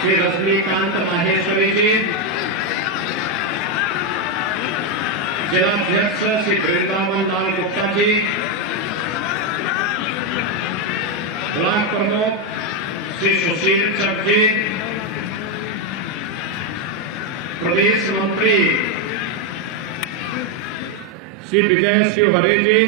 श्री रजनीकांत माहेश्वरी जी, जिलाध्यक्ष श्री वृंदावन लाल गुप्ता जी, ब्लॉक प्रमुख श्री सुशील चक जी, प्रदेश मंत्री श्री विजय शिवहरे जी,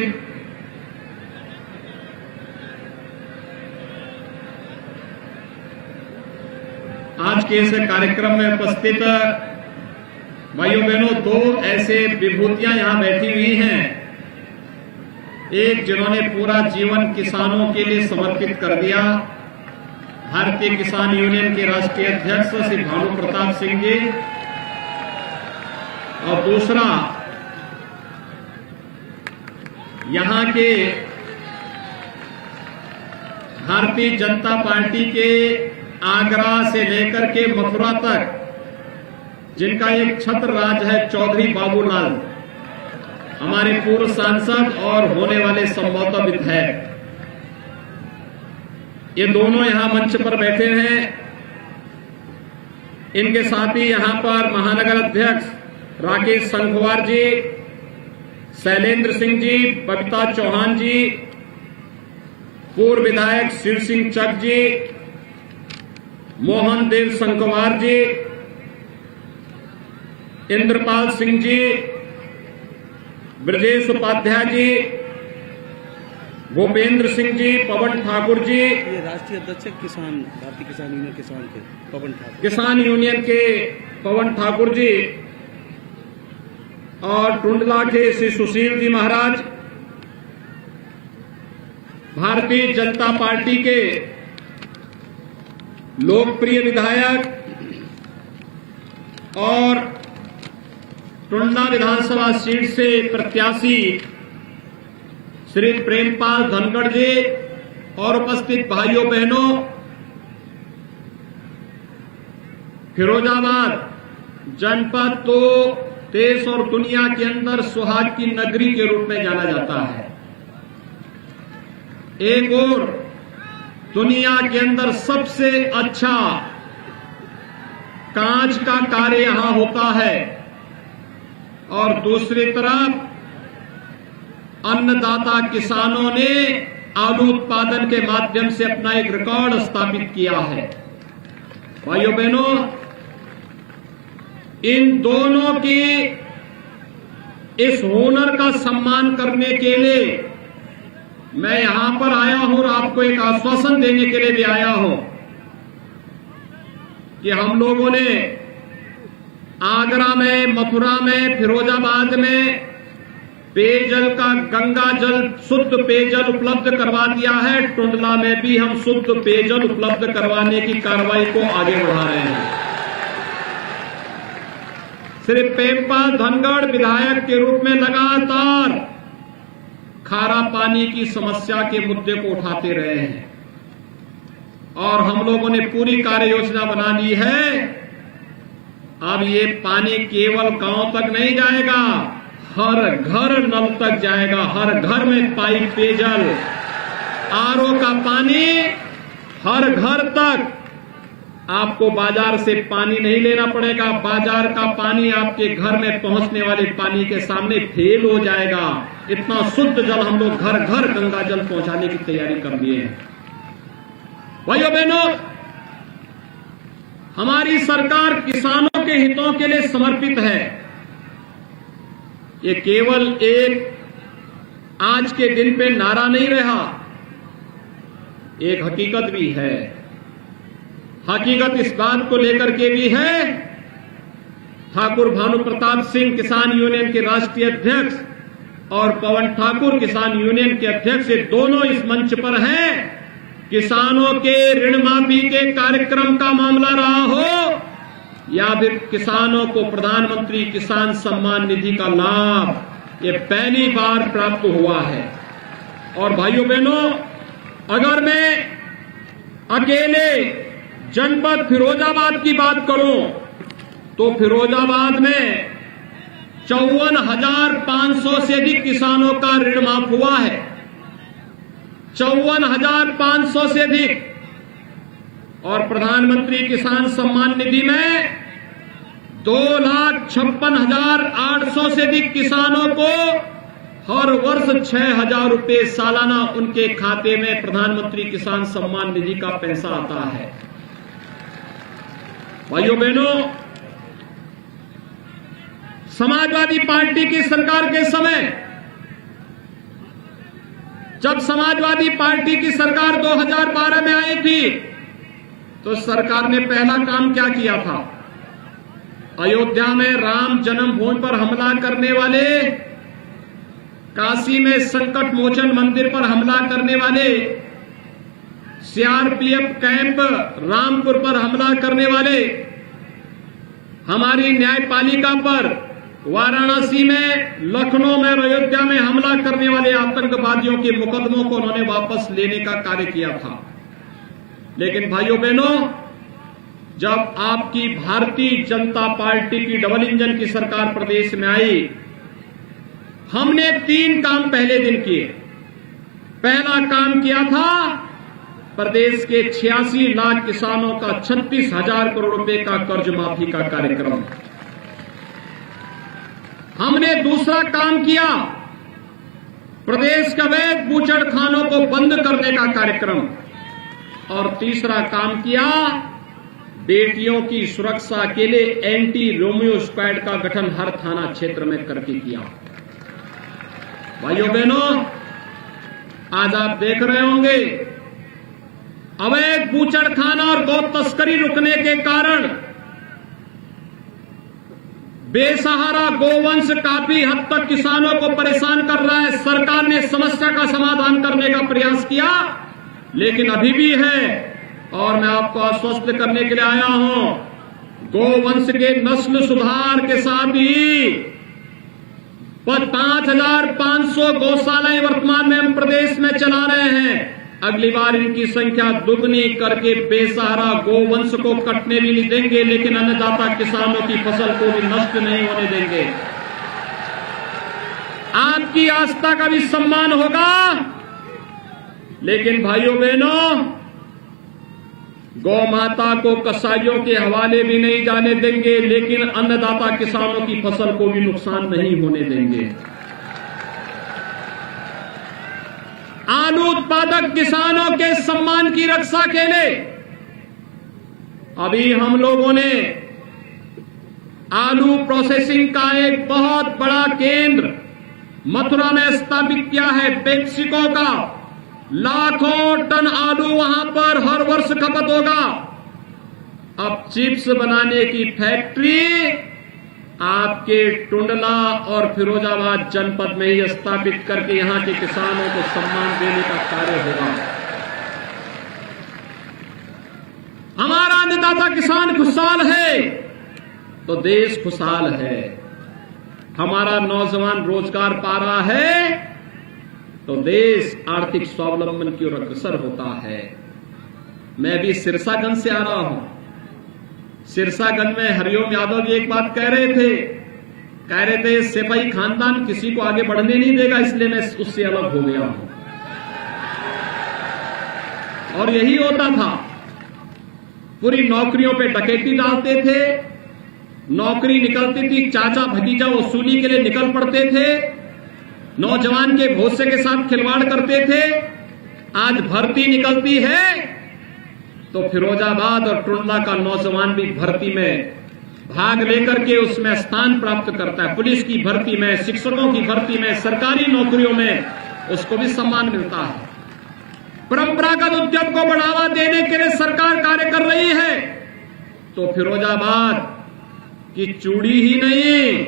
आज के इस कार्यक्रम में उपस्थित भाइयों बहनों, दो ऐसे विभूतियां यहां बैठी हुई हैं। एक जिन्होंने पूरा जीवन किसानों के लिए समर्पित कर दिया, भारतीय किसान यूनियन के राष्ट्रीय अध्यक्ष श्री भानु प्रताप सिंह जी, और दूसरा यहां के भारतीय जनता पार्टी के आगरा से लेकर के मथुरा तक जिनका एक छत्र राज है, चौधरी बाबूलाल, हमारे पूर्व सांसद और होने वाले संभवतः विधायक। ये दोनों यहां मंच पर बैठे हैं। इनके साथ ही यहां पर महानगर अध्यक्ष राकेश संघवार जी, शैलेंद्र सिंह जी, बबीता चौहान जी, पूर्व विधायक शिव सिंह चक जी, मोहन देव संघवार जी, इंद्रपाल सिंह जी, ब्रजेश उपाध्याय जी, भूपेंद्र सिंह जी, पवन ठाकुर जी, ये राष्ट्रीय अध्यक्ष किसान भारतीय किसान यूनियन किसान के पवन ठाकुर, किसान यूनियन के पवन ठाकुर जी, और टुंडला के श्री सुशील जी महाराज, भारतीय जनता पार्टी के लोकप्रिय विधायक और टुंडला विधानसभा सीट से प्रत्याशी श्री प्रेमपाल धनखड़ जी, और उपस्थित भाइयों बहनों, फिरोजाबाद जनपद तो देश और दुनिया के अंदर सुहाग की नगरी के रूप में जाना जाता है। एक और दुनिया के अंदर सबसे अच्छा कांच का कार्य यहां होता है, और दूसरी तरफ अन्नदाता किसानों ने आलू उत्पादन के माध्यम से अपना एक रिकॉर्ड स्थापित किया है। भाइयों बहनों, इन दोनों की इस हुनर का सम्मान करने के लिए मैं यहां पर आया हूं और आपको एक आश्वासन देने के लिए भी आया हूं कि हम लोगों ने आगरा में, मथुरा में, फिरोजाबाद में पेयजल का गंगा जल, शुद्ध पेयजल उपलब्ध करवा दिया है। टुंडला में भी हम शुद्ध पेयजल उपलब्ध करवाने की कार्रवाई को आगे बढ़ा रहे हैं। श्री प्रेमपाल धनखड़ विधायक के रूप में लगातार खारा पानी की समस्या के मुद्दे को उठाते रहे हैं, और हम लोगों ने पूरी कार्य योजना बना ली है। अब ये पानी केवल गांव तक नहीं जाएगा, हर घर नल तक जाएगा, हर घर में पाइप पेयजल, आरओ का पानी हर घर तक। आपको बाजार से पानी नहीं लेना पड़ेगा, बाजार का पानी आपके घर में पहुंचने वाले पानी के सामने फेल हो जाएगा। इतना शुद्ध जल हम लोग घर घर गंगा जल पहुंचाने की तैयारी कर लिए हैं। भाइयों बहनों, हमारी सरकार किसानों के हितों के लिए समर्पित है। ये केवल एक आज के दिन पे नारा नहीं रहा, एक हकीकत भी है। हकीकत इस बात को लेकर के भी है, ठाकुर भानु प्रताप सिंह किसान यूनियन के राष्ट्रीय अध्यक्ष और पवन ठाकुर किसान यूनियन के अध्यक्ष, ये दोनों इस मंच पर हैं। किसानों के ऋण माफी के कार्यक्रम का मामला रहा हो या फिर किसानों को प्रधानमंत्री किसान सम्मान निधि का लाभ, ये पहली बार प्राप्त हुआ है। और भाइयों बहनों, अगर मैं अकेले जनपद फिरोजाबाद की बात करूं तो फिरोजाबाद में 54,500 से अधिक किसानों का ऋण माफ हुआ है। 54,500 से अधिक। और प्रधानमंत्री किसान सम्मान निधि में 2,56,800 से अधिक किसानों को हर वर्ष 6,000 रुपए सालाना उनके खाते में प्रधानमंत्री किसान सम्मान निधि का पैसा आता है। भाइयों बहनों, समाजवादी पार्टी की सरकार के समय, जब समाजवादी पार्टी की सरकार 2012 में आई थी, तो सरकार ने पहला काम क्या किया था? अयोध्या में राम जन्मभूमि पर हमला करने वाले, काशी में संकट मोचन मंदिर पर हमला करने वाले, सीआरपीएफ कैंप रामपुर पर हमला करने वाले, हमारी न्यायपालिका पर, वाराणसी में, लखनऊ में, अयोध्या में हमला करने वाले आतंकवादियों के मुकदमों को उन्होंने वापस लेने का कार्य किया था। लेकिन भाइयों बहनों, जब आपकी भारतीय जनता पार्टी की डबल इंजन की सरकार प्रदेश में आई, हमने 3 काम पहले दिन किए। पहला काम किया था प्रदेश के 86 लाख किसानों का 36,000 करोड़ रुपए का कर्ज माफी का कार्यक्रम। हमने दूसरा काम किया प्रदेश के अवैध बूचड़खानों को बंद करने का कार्यक्रम। और तीसरा काम किया बेटियों की सुरक्षा के लिए एंटी रोमियो स्क्वाड का गठन हर थाना क्षेत्र में करके किया। भाइयों बहनों, आज आप देख रहे होंगे अवैध बूचड़खाना और गौ तस्करी रुकने के कारण बेसहारा गोवंश काफी हद तक किसानों को परेशान कर रहा है। सरकार ने समस्या का समाधान करने का प्रयास किया, लेकिन अभी भी है। और मैं आपको आश्वस्त करने के लिए आया हूं, गोवंश के नस्ल सुधार के साथ ही 5,500 गौशालाएं वर्तमान में हम प्रदेश में चला रहे हैं। अगली बार इनकी संख्या दुगनी करके बेसहारा गोवंश को कटने भी नहीं देंगे, लेकिन अन्नदाता किसानों की फसल को भी नष्ट नहीं होने देंगे। आपकी आस्था का भी सम्मान होगा, लेकिन भाइयों बहनों, गौ माता को कसाईयों के हवाले भी नहीं जाने देंगे, लेकिन अन्नदाता किसानों की फसल को भी नुकसान नहीं होने देंगे। आलू उत्पादक किसानों के सम्मान की रक्षा के लिए अभी हम लोगों ने आलू प्रोसेसिंग का एक बहुत बड़ा केंद्र मथुरा में स्थापित किया है। पेप्सिको का लाखों टन आलू वहां पर हर वर्ष खपत होगा। अब चिप्स बनाने की फैक्ट्री आपके टुंडला और फिरोजाबाद जनपद में ही स्थापित करके यहां के किसानों को सम्मान देने का कार्य होगा। हमारा अन्नदाता किसान खुशहाल है तो देश खुशहाल है। हमारा नौजवान रोजगार पा रहा है तो देश आर्थिक स्वावलंबन की ओर अग्रसर होता है। मैं भी सिरसागंज से आ रहा हूं। सिरसागंज में हरिओम यादव जी एक बात कह रहे थे सिपाही खानदान किसी को आगे बढ़ने नहीं देगा, इसलिए मैं उससे अलग हो गया हूं। और यही होता था, पूरी नौकरियों पे डकैती डालते थे, नौकरी निकलती थी, चाचा भतीजा वसूली के लिए निकल पड़ते थे, नौजवान के भरोसे के साथ खिलवाड़ करते थे। आज भर्ती निकलती है तो फिरोजाबाद और टुंडला का नौजवान भी भर्ती में भाग लेकर के उसमें स्थान प्राप्त करता है। पुलिस की भर्ती में, शिक्षकों की भर्ती में, सरकारी नौकरियों में उसको भी सम्मान मिलता है। परंपरागत उद्योग को बढ़ावा देने के लिए सरकार कार्य कर रही है तो फिरोजाबाद की चूड़ी ही नहीं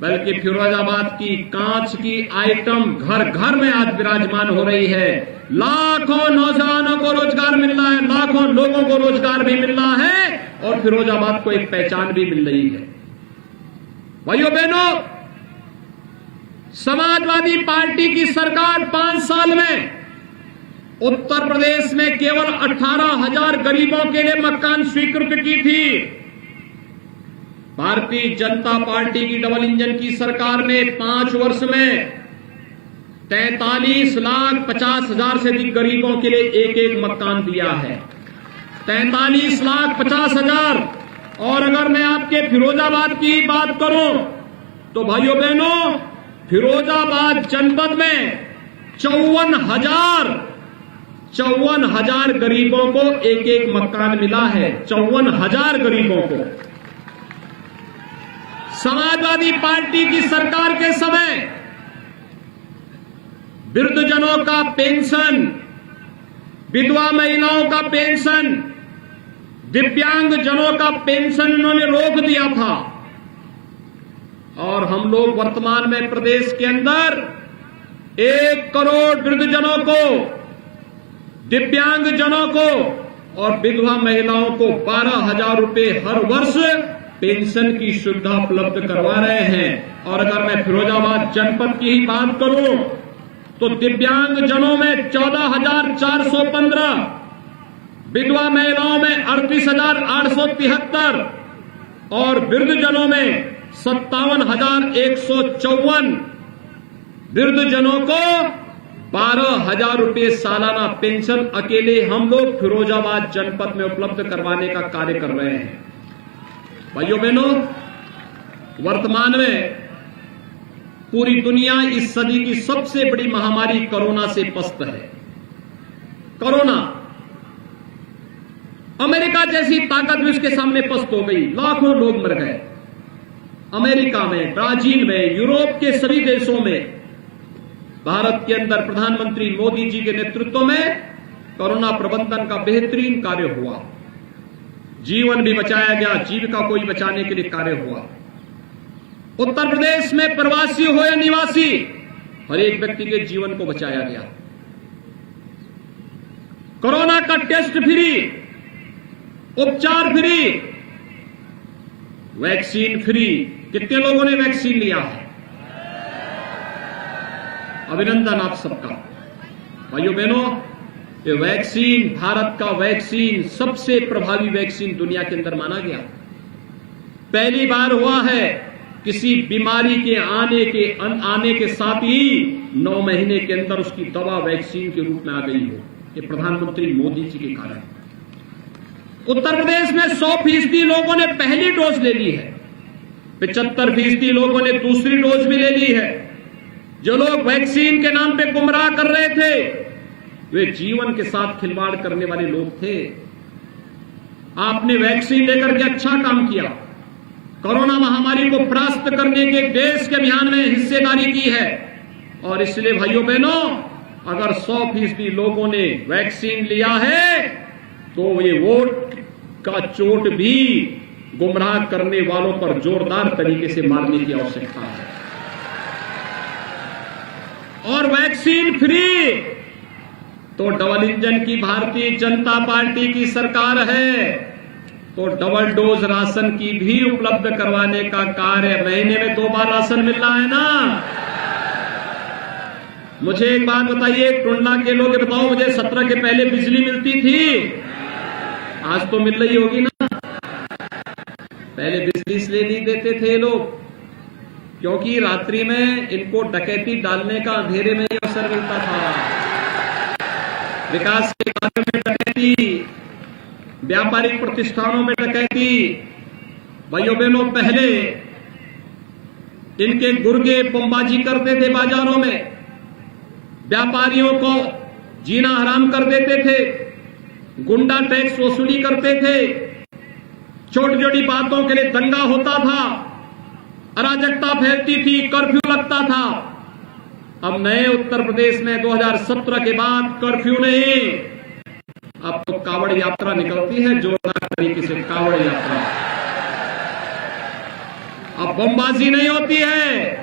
बल्कि फिरोजाबाद की कांच की आइटम घर घर में आज विराजमान हो रही है। लाखों नौजवानों को रोजगार मिल रहा है, लाखों लोगों को रोजगार भी मिल रहा है और फिरोजाबाद को एक पहचान भी मिल रही है। भाइयों बहनों, समाजवादी पार्टी की सरकार 5 साल में उत्तर प्रदेश में केवल 18,000 गरीबों के लिए मकान स्वीकृत की थी। भारतीय जनता पार्टी की डबल इंजन की सरकार ने 5 वर्ष में 43,50,000 से अधिक गरीबों के लिए एक एक मकान दिया है। 43,50,000। और अगर मैं आपके फिरोजाबाद की बात करूं तो भाइयों बहनों, फिरोजाबाद जनपद में 54,000 गरीबों को एक एक मकान मिला है। 54,000 गरीबों को। समाजवादी पार्टी की सरकार के समय वृद्धजनों का पेंशन, विधवा महिलाओं का पेंशन, दिव्यांग जनों का पेंशन उन्होंने रोक दिया था। और हम लोग वर्तमान में प्रदेश के अंदर 1 करोड़ वृद्धजनों को, दिव्यांग जनों को और विधवा महिलाओं को 12,000 रुपए हर वर्ष पेंशन की सुविधा उपलब्ध करवा रहे हैं। और अगर मैं फिरोजाबाद जनपद की ही बात करूं तो दिव्यांग जनों में 14,415, विधवा महिलाओं में 38,873 और वृद्धजनों में 57,154 वृद्धजनों को 12,000 रुपए सालाना पेंशन अकेले हम लोग फिरोजाबाद जनपद में उपलब्ध करवाने का कार्य कर रहे हैं। भाइयों बहनों, वर्तमान में पूरी दुनिया इस सदी की सबसे बड़ी महामारी कोरोना से पस्त है। कोरोना अमेरिका जैसी ताकत भी उसके सामने पस्त हो गई। लाखों लोग मर गए। अमेरिका में, ब्राजील में, यूरोप के सभी देशों में भारत के अंदर प्रधानमंत्री मोदी जी के नेतृत्व में कोरोना प्रबंधन का बेहतरीन कार्य हुआ। जीवन भी बचाया गया, जीविका को भी बचाने के लिए कार्य हुआ। उत्तर प्रदेश में प्रवासी हो या निवासी, हर एक व्यक्ति के जीवन को बचाया गया। कोरोना का टेस्ट फ्री, उपचार फ्री, वैक्सीन फ्री। कितने लोगों ने वैक्सीन लिया है? अभिनंदन आप सबका। भाइयों बहनों, ये वैक्सीन, भारत का वैक्सीन सबसे प्रभावी वैक्सीन दुनिया के अंदर माना गया। पहली बार हुआ है किसी बीमारी के आने के साथ ही 9 महीने के अंदर उसकी दवा वैक्सीन के रूप में आ गई हो। ये प्रधानमंत्री मोदी जी के कारण। उत्तर प्रदेश में 100% लोगों ने पहली डोज ले ली है, 75% लोगों ने दूसरी डोज भी ले ली है। जो लोग वैक्सीन के नाम पे गुमराह कर रहे थे, वे जीवन के साथ खिलवाड़ करने वाले लोग थे। आपने वैक्सीन लेकर के अच्छा काम किया। कोरोना महामारी को परास्त करने के देश के अभियान में हिस्सेदारी की है। और इसलिए भाइयों बहनों, अगर 100% लोगों ने वैक्सीन लिया है तो ये वोट का चोट भी गुमराह करने वालों पर जोरदार तरीके से मारने की आवश्यकता है। और वैक्सीन फ्री तो डबल इंजन की भारतीय जनता पार्टी की सरकार है, तो डबल डोज राशन की भी उपलब्ध करवाने का कार्य। महीने में 2 बार राशन मिल रहा है ना। मुझे एक बात बताइए, टुंडला के लोग बताओ मुझे, 17 के पहले बिजली मिलती थी? आज तो मिल रही होगी ना। पहले बिजली इसलिए नहीं देते थे लोग क्योंकि रात्रि में इनको डकैती डालने का अंधेरे में ही अवसर मिलता था। विकास के कार्यों में डकैती, व्यापारिक प्रतिष्ठानों में डकैती। भाइयों बहनों, पहले इनके गुर्गे बमबाजी करते थे बाजारों में, व्यापारियों को जीना हराम कर देते थे, गुंडा टैक्स वसूली करते थे, छोटी छोटी बातों के लिए दंगा होता था, अराजकता फैलती थी, कर्फ्यू लगता था। अब नए उत्तर प्रदेश में 2017 के बाद कर्फ्यू नहीं, अब तो कावड़ यात्रा निकलती है जोरदार तरीके से। कावड़ यात्रा, अब बमबाजी नहीं होती है,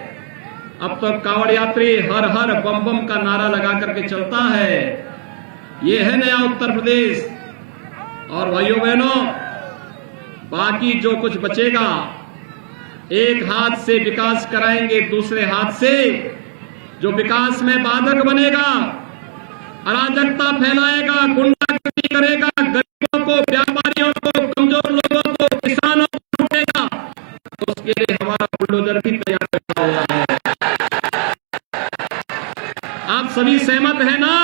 अब तो कावड़ यात्री हर हर बम बम का नारा लगा करके चलता है। ये है नया उत्तर प्रदेश। और भाइयों बहनों, बाकी जो कुछ बचेगा, एक हाथ से विकास कराएंगे, दूसरे हाथ से जो विकास में बाधक बनेगा, अराजकता फैलाएगा, गुंडागर्दी करेगा, गरीबों को, व्यापारियों को, कमजोर लोगों को, किसानों को लूटेगा, तो उसके लिए हमारा बुलडोजर भी तैयार रखा हुआ है। आप सभी सहमत हैं ना?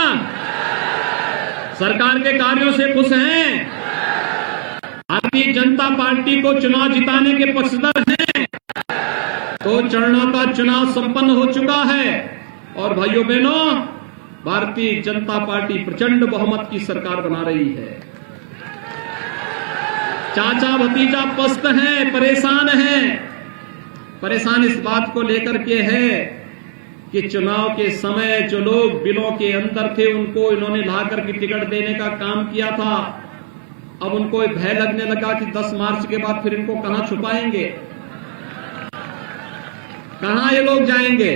सरकार के कार्यों से खुश हैं? भारतीय जनता पार्टी को चुनाव जिताने के पक्षधर हैं। 2 चरणों का चुनाव संपन्न हो चुका है और भाइयों बहनों, भारतीय जनता पार्टी प्रचंड बहुमत की सरकार बना रही है। चाचा भतीजा पस्त हैं, परेशान हैं। परेशान इस बात को लेकर के है कि चुनाव के समय जो लोग बिलों के अंदर थे उनको इन्होंने लाकर के टिकट देने का काम किया था। अब उनको भय लगने लगा कि 10 मार्च के बाद फिर इनको कहां छुपाएंगे, कहां ये लोग जाएंगे।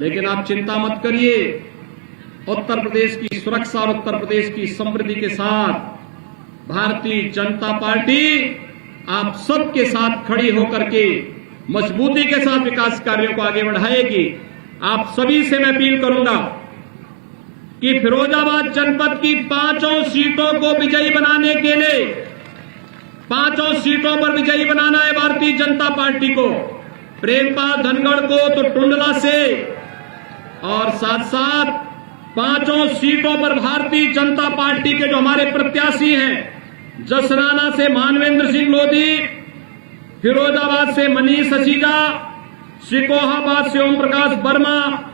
लेकिन आप चिंता मत करिए, उत्तर प्रदेश की सुरक्षा और उत्तर प्रदेश की समृद्धि के साथ भारतीय जनता पार्टी आप सबके साथ खड़ी होकर के मजबूती के साथ विकास कार्यों को आगे बढ़ाएगी। आप सभी से मैं अपील करूंगा कि फिरोजाबाद जनपद की 5 सीटों को विजयी बनाने के लिए 5 सीटों पर विजयी बनाना है भारतीय जनता पार्टी को। प्रेमपाल धनखड़ को तो टुंडला से और साथ साथ 5 सीटों पर भारतीय जनता पार्टी के जो हमारे प्रत्याशी हैं, जसराना से मानवेंद्र सिंह लोधी, फिरोजाबाद से मनीष असीजा, सिकोहाबाद से ओम प्रकाश वर्मा,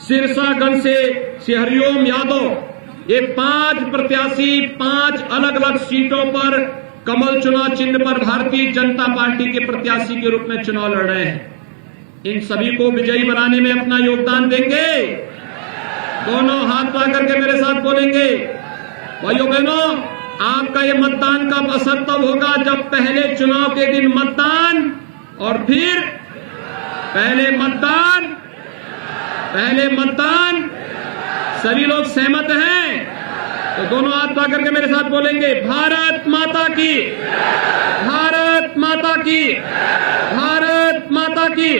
सिरसागंज से श्री हरिओम यादव, ये 5 प्रत्याशी 5 अलग अलग सीटों पर कमल चुनाव चिन्ह पर भारतीय जनता पार्टी के प्रत्याशी के रूप में चुनाव लड़ रहे हैं। इन सभी को विजयी बनाने में अपना योगदान देंगे। दोनों हाथ पा करके मेरे साथ बोलेंगे, भाइयों बहनों, आपका ये मतदान का असर तब होगा जब पहले चुनाव के दिन मतदान और फिर पहले मतदान सभी लोग सहमत हैं तो दोनों हाथ पा करके मेरे साथ बोलेंगे, भारत माता की, भारत माता की, भारत माता की।